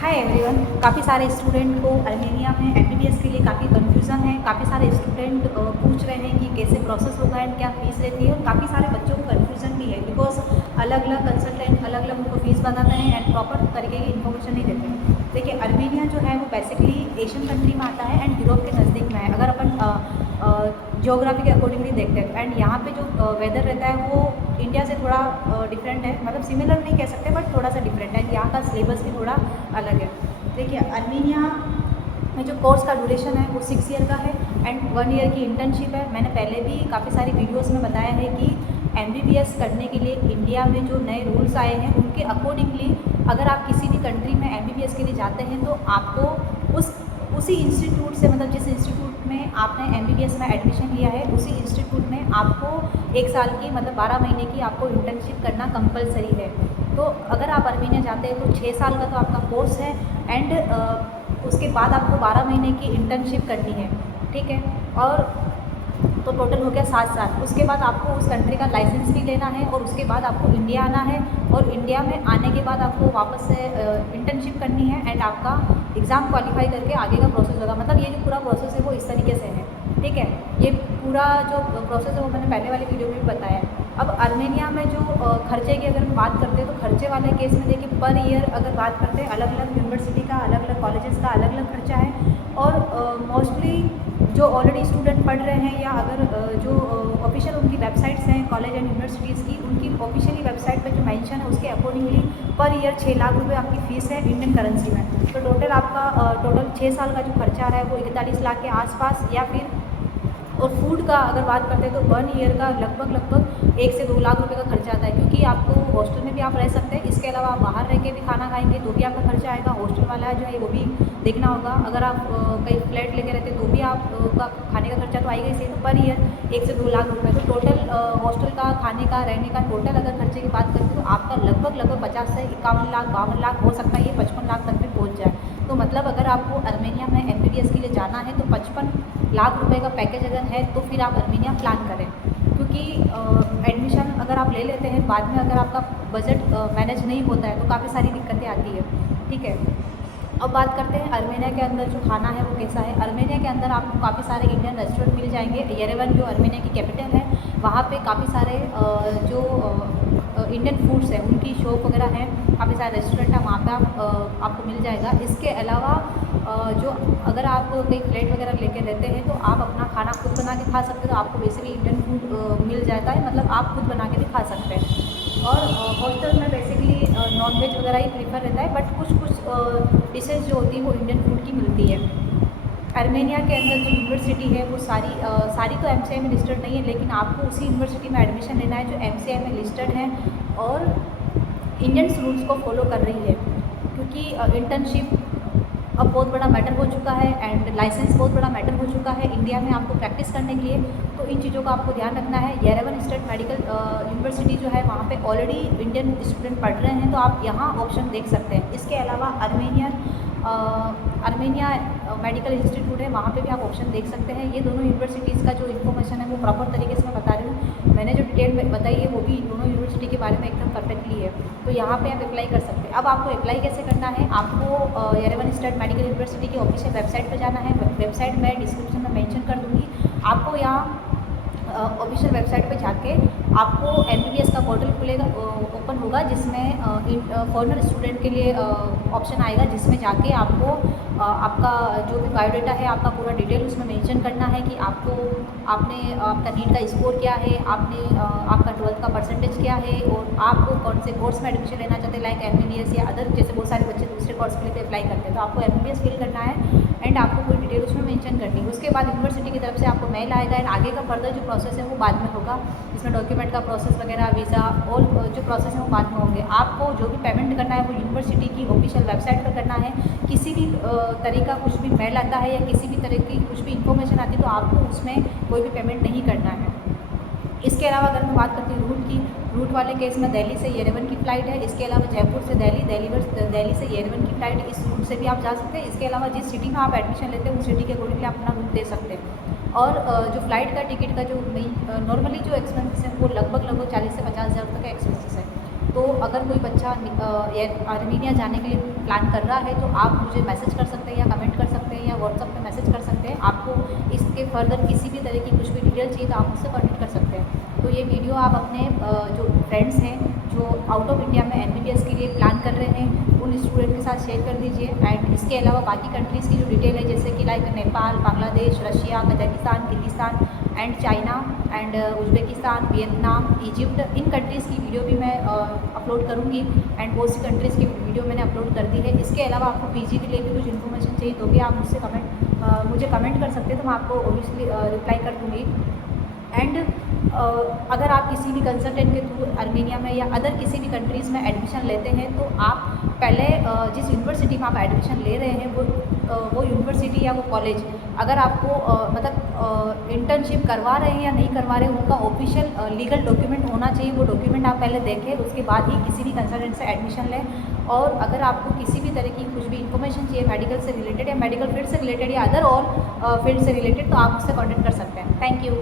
Hi everyone. काफ़ी सारे student को अर्मेनिया में एमबीबीएस के लिए काफ़ी कन्फ्यूज़न है। काफ़ी सारे स्टूडेंट पूछ रहे हैं कि कैसे प्रोसेस होगा एंड क्या फ़ीस रहती है, और काफ़ी सारे बच्चों को कन्फ्यूज़न भी है बिकॉज अलग अलग कंसल्टेंट अलग अलग उनको फ़ीस बताते हैं एंड प्रॉपर तरीके की इन्फॉर्मेशन नहीं देते हैं। देखिए, अर्मेनिया जो है वो बेसिकली एशियन कंट्री में आता है एंड यूरोप के नज़दीक में है। अगर अपन ज्योग्राफी के अकॉर्डिंगली देखते हैं एंड यहाँ पे जो वेदर रहता है वो इंडिया से थोड़ा डिफरेंट है, मतलब सिमिलर नहीं कह सकते बट थोड़ा सा डिफरेंट है। यहाँ का सिलेबस भी थोड़ा अलग है। देखिए, अर्मेनिया में जो कोर्स का ड्यूरेशन है वो 6 ईयर का है एंड 1 ईयर की इंटर्नशिप है। मैंने पहले भी काफ़ी सारी वीडियोस में बताया है कि एमबीबीएस करने के लिए इंडिया में जो नए रूल्स आए हैं उनके अकॉर्डिंगली अगर आप किसी भी कंट्री में एमबीबीएस के लिए जाते हैं तो आपको उसी इंस्टीट्यूट से, मतलब जिस इंस्टीट्यूट में आपने एमबीबीएस में एडमिशन लिया है उसी इंस्टीट्यूट में आपको 1 साल की, मतलब 12 महीने की आपको इंटर्नशिप करना कंपलसरी है। तो अगर आप अर्मेनिया जाते हैं तो 6 साल का तो आपका कोर्स है एंड उसके बाद आपको 12 महीने की इंटर्नशिप करनी है, ठीक है। और तो टोटल हो गया 7 साल। उसके बाद आपको उस कंट्री का लाइसेंस भी लेना है और उसके बाद आपको इंडिया आना है और इंडिया में आने के बाद आपको वापस से इंटर्नशिप करनी है एंड आपका एग्ज़ाम क्वालिफाई करके आगे का प्रोसेस होगा। मतलब ये जो पूरा प्रोसेस है वो इस तरीके से है, ठीक है। ये पूरा जो प्रोसेस है वो मैंने पहले वाली वीडियो में भी बताया है। अब अर्मेनिया में जो खर्चे की अगर हम बात करते हैं तो खर्चे वाले केस में देखिए, पर ईयर अगर बात करते हैं अलग अलग यूनिवर्सिटी का, अलग अलग कॉलेजेस का अलग अलग खर्चा है। और मोस्टली जो ऑलरेडी स्टूडेंट पढ़ रहे हैं या अगर जो ऑफिशियल उनकी वेबसाइट्स हैं कॉलेज एंड यूनिवर्सिटीज़ की, उनकी ऑफिशियली वेबसाइट पे जो मेंशन है उसके अकॉर्डिंगली पर ईयर 6 लाख रुपए आपकी फ़ीस है इंडियन करेंसी में। तो टोटल आपका टोटल 6 साल का जो खर्चा आ रहा है वो 41 लाख के आसपास, या फिर और फूड का अगर बात करते हैं तो 1 ईयर का लगभग 1 से 2 लाख रुपए का खर्चा आता है, क्योंकि आपको हॉस्टल में भी आप रह सकते हैं। इसके अलावा आप बाहर रह के भी खाना खाएंगे तो भी आपका खर्चा आएगा। हॉस्टल वाला जो है वो भी देखना होगा। अगर आप कहीं फ्लैट लेके रहते हैं तो भी आपका खाने का खर्चा तो आएगा ही सही। तो पर ईयर 1 से 2 लाख रुपए, तो टोटल हॉस्टल का, खाने का, रहने का टोटल अगर खर्चे की बात करें तो आपका लगभग 50 से 51 लाख, 52 लाख, हो सकता है ये 55 लाख तक भी पहुँच जाए। तो मतलब अगर आपको अर्मेनिया में एमबीबीएस के लिए जाना है तो 55 लाख रुपए का पैकेज अगर है तो फिर आप अर्मेनिया प्लान करें, क्योंकि एडमिशन अगर आप ले लेते हैं बाद में अगर आपका बजट मैनेज नहीं होता है तो काफ़ी सारी दिक्कतें आती है, ठीक है। अब बात करते हैं अर्मेनिया के अंदर जो खाना है वो कैसा है। अर्मेनिया के अंदर आपको काफ़ी सारे इंडियन रेस्टोरेंट मिल जाएंगे। येरेवन जो अर्मेनिया की कैपिटल है वहाँ पे काफ़ी सारे जो इंडियन फूड्स हैं उनकी शॉप वगैरह है, काफ़ी सारे रेस्टोरेंट है, वहाँ पे आपको मिल जाएगा। इसके अलावा जो अगर आप कहीं फ्लैट वगैरह लेके रहते हैं तो आप अपना खाना खुद बना के खा सकते हो, तो आपको वैसे भी इंडियन फूड मिल जाता है, मतलब आप खुद बना के भी खा सकते हैं। और हॉस्टल में बेसिकली नॉन वेज वगैरह ही प्रीफर रहता है, बट कुछ कुछ डिशेज़ जो होती है वो इंडियन फूड की मिलती है। अर्मेनिया के अंदर जो यूनिवर्सिटी है वो सारी तो एमसीआई में लिस्टेड नहीं है, लेकिन आपको उसी यूनिवर्सिटी में एडमिशन लेना है जो एमसीआई में लिस्टेड है और इंडियन रूल्स को फॉलो कर रही है, क्योंकि इंटर्नशिप अब बहुत बड़ा मैटर हो चुका है एंड लाइसेंस बहुत बड़ा मैटर हो चुका है इंडिया में आपको प्रैक्टिस करने के लिए। तो इन चीज़ों का आपको ध्यान रखना है। येरेवन स्टेट मेडिकल यूनिवर्सिटी जो है वहाँ पे ऑलरेडी इंडियन स्टूडेंट पढ़ रहे हैं तो आप यहाँ ऑप्शन देख सकते हैं। इसके अलावा अर्मेनिया मेडिकल इंस्टीट्यूट है, वहाँ पे भी आप ऑप्शन देख सकते हैं। ये दोनों यूनिवर्सिटीज़ का जो इन्फॉर्मेशन है वो प्रॉपर तरीके से मैं बता रही हूँ। मैंने जो डिटेल बताई है वो भी दोनों यूनिवर्सिटी के बारे में एकदम परफेक्टली है, तो यहाँ पे आप अप्लाई कर सकते हैं। अब आपको अप्लाई कैसे करना है, आपको येरेवन स्टेट मेडिकल यूनिवर्सिटी की ऑफिशियल वेबसाइट पर जाना है। वेबसाइट मैं डिस्क्रिप्शन में मेंशन कर दूँगी। आपको यहाँ ऑफिशियल वेबसाइट पे जाके आपको एमबीबीएस का पोर्टल खुलेगा, ओपन होगा, जिसमें फॉरेनर स्टूडेंट के लिए ऑप्शन आएगा, जिसमें जाके आपको आपका जो भी बायोडाटा है आपका पूरा डिटेल उसमें मेंशन करना है कि आपका नीट का स्कोर क्या है, आपका 12th का परसेंटेज क्या है और आपको कौन से कोर्स में एडमिशन लेना चाहते हैं, लाइक एमबीबीएस या अदर, जैसे बहुत सारे बच्चे दूसरे कोर्स के लिए अप्लाई करते हैं। तो आपको एमबीबीएस फिल करना है एंड आपको पूरी डिटेल उसमें मेंशन करनी है। उसके बाद यूनिवर्सिटी की तरफ से आपको मेल आएगा एंड आगे का फर्दर जो प्रोसेस है वो बाद में होगा। इसमें डॉक्यूमेंट का प्रोसेस वगैरह, वीज़ा और जो प्रोसेस है वो बाद में होंगे। आपको जो भी पेमेंट करना है वो यूनिवर्सिटी की ऑफिशियल वेबसाइट पर करना है। किसी भी तरीका कुछ भी मेल आता है या किसी भी तरह की कुछ भी इन्फॉर्मेशन आती है तो आपको उसमें कोई भी पेमेंट नहीं करना है। इसके अलावा अगर मैं बात करती हूँ रूट की, रूट वाले केस में दिल्ली से येरेवन की फ़्लाइट है। इसके अलावा जयपुर से दिल्ली, दिल्ली से येरेवन की फ़्लाइट, इस रूट से भी आप जा सकते हैं। इसके अलावा जिस सिटी में आप एडमिशन लेते हैं उस सिटी के अकॉर्डिंगली आप अपना रूट दे सकते हैं। और जो फ़्लाइट का टिकट का जो नॉर्मली जो एक्सपेंसेस है वो लगभग 40 से 50 हज़ार तक का एक्सपेंसेस है। तो अगर कोई बच्चा आर्मेनिया जाने के लिए प्लान कर रहा है तो आप मुझे मैसेज कर सकते हैं या कमेंट कर सकते हैं या व्हाट्सएप पे मैसेज कर सकते हैं। आपको इसके फर्दर किसी भी तरह की कुछ भी डिटेल चाहिए तो आप मुझसे कॉन्टेक्ट कर सकते हैं। तो ये वीडियो आप अपने जो फ्रेंड्स हैं जो आउट ऑफ इंडिया में MBBS के लिए प्लान कर रहे हैं उन स्टूडेंट के साथ शेयर कर दीजिए। एंड इसके अलावा बाकी कंट्रीज़ की जो डिटेल है जैसे कि like Nepal, Bangladesh, Russia, Kazakhstan, Kyrgyzstan and China and Uzbekistan, Vietnam, Egypt, in countries की वीडियो भी मैं अपलोड करूँगी। एंड बहुत सी कंट्रीज़ की वीडियो मैंने अपलोड कर दी है। इसके अलावा आपको PG के लिए भी कुछ इन्फॉर्मेशन चाहिए तो भी आप मुझे कमेंट कर सकते हैं, तो मैं आपको ओबियसली रिप्लाई कर दूँगी। एंड अगर आप किसी भी कंसल्टेंट के थ्रू आर्मेनिया में या अदर किसी भी कंट्रीज़ में एडमिशन लेते हैं तो आप पहले जिस यूनिवर्सिटी में आप एडमिशन ले रहे हैं वो यूनिवर्सिटी या वो कॉलेज अगर आपको मतलब इंटर्नशिप करवा रहे हैं या नहीं करवा रहे हैं उनका ऑफिशियल लीगल डॉक्यूमेंट होना चाहिए। वो डॉक्यूमेंट आप पहले देखें, उसके बाद ही किसी भी कंसल्टेंट से एडमिशन लें। और अगर आपको किसी भी तरह की कुछ भी इन्फॉर्मेशन चाहिए मेडिकल से रिलेटेड या मेडिकल फील्ड से रिलेटेड या अदर और फील्ड से रिलेटेड तो आप मुझसे कॉन्टेक्ट कर सकते हैं। Thank you.